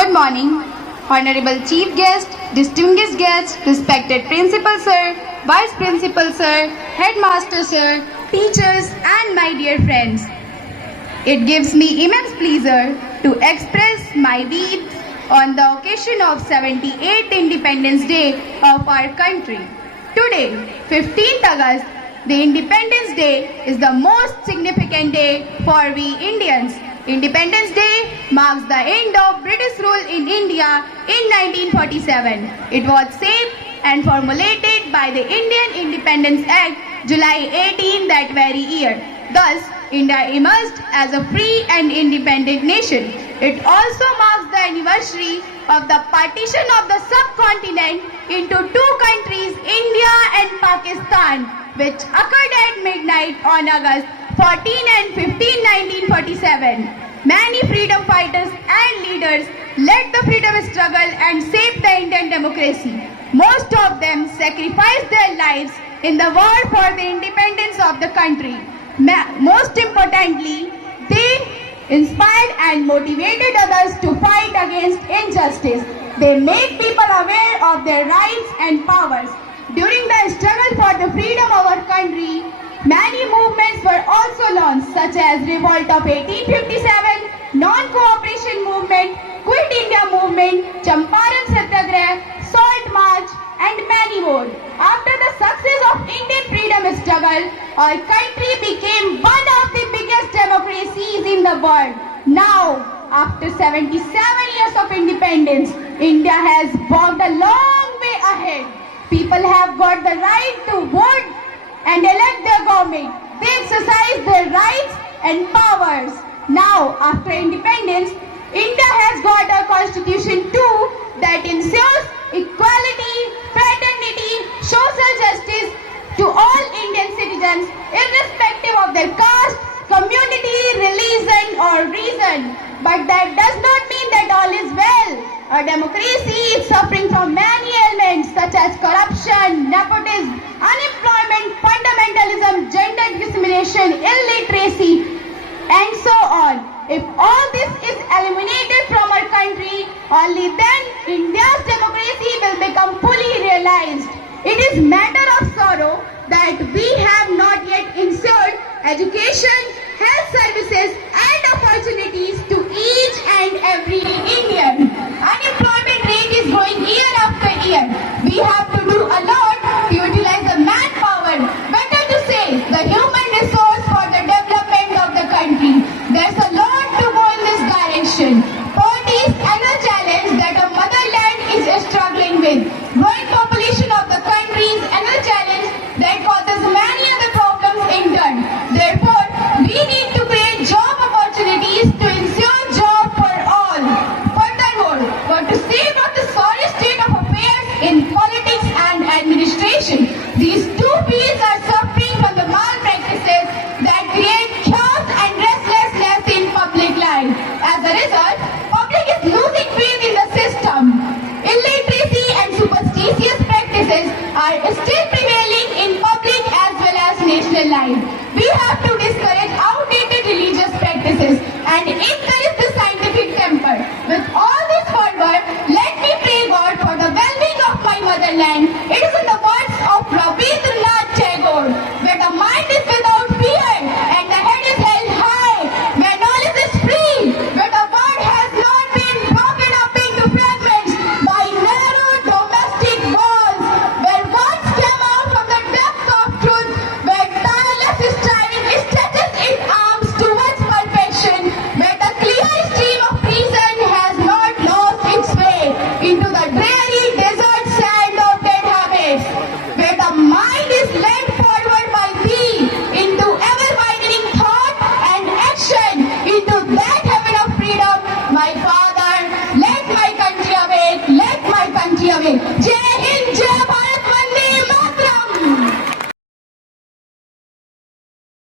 Good morning, Honorable Chief Guest, distinguished guests, respected Principal Sir, Vice Principal Sir, Headmaster Sir, teachers and my dear friends. It gives me immense pleasure to express my views on the occasion of 78th Independence Day of our country. Today, 15th August, the Independence Day is the most significant day for we Indians. Independence Day marks the end of British rule in India in 1947. It was shaped and formulated by the Indian Independence Act, July 18 that very year. Thus, India emerged as a free and independent nation. It also marks the anniversary of the partition of the subcontinent into two countries, India and Pakistan, which occurred at midnight on August 14 and 15, 1947. Many freedom fighters and leaders led the freedom struggle and shaped the Indian democracy. Most of them sacrificed their lives in the war for the independence of the country. Most importantly, they inspired and motivated others to fight against injustice. They made people aware of their rights and powers. During the struggle for the freedom of our country, many movements were also launched, such as Revolt of 1857, Non-Cooperation Movement, Quit India Movement, Champaran Satyagraha, Salt March, and many more. After the success of Indian freedom struggle, our country became one of the biggest democracies in the world. Now, after 77 years of independence, India has walked a long way ahead. People have got the right to vote and elect their government. They exercise their rights and powers. Now, after independence, India has got a constitution too that ensures equality, fraternity, social justice to all Indian citizens, irrespective of their caste, community, religion or reason. But that does not mean that all is well. Our democracy is suffering from many ailments such as corruption, nepotism, unemployment, fundamentalism, gender discrimination, illiteracy, and so on. If all this is eliminated from our country, only then India's democracy will become fully realized. It is matter of sorrow that we have not yet ensured education, health services and opportunities to each and every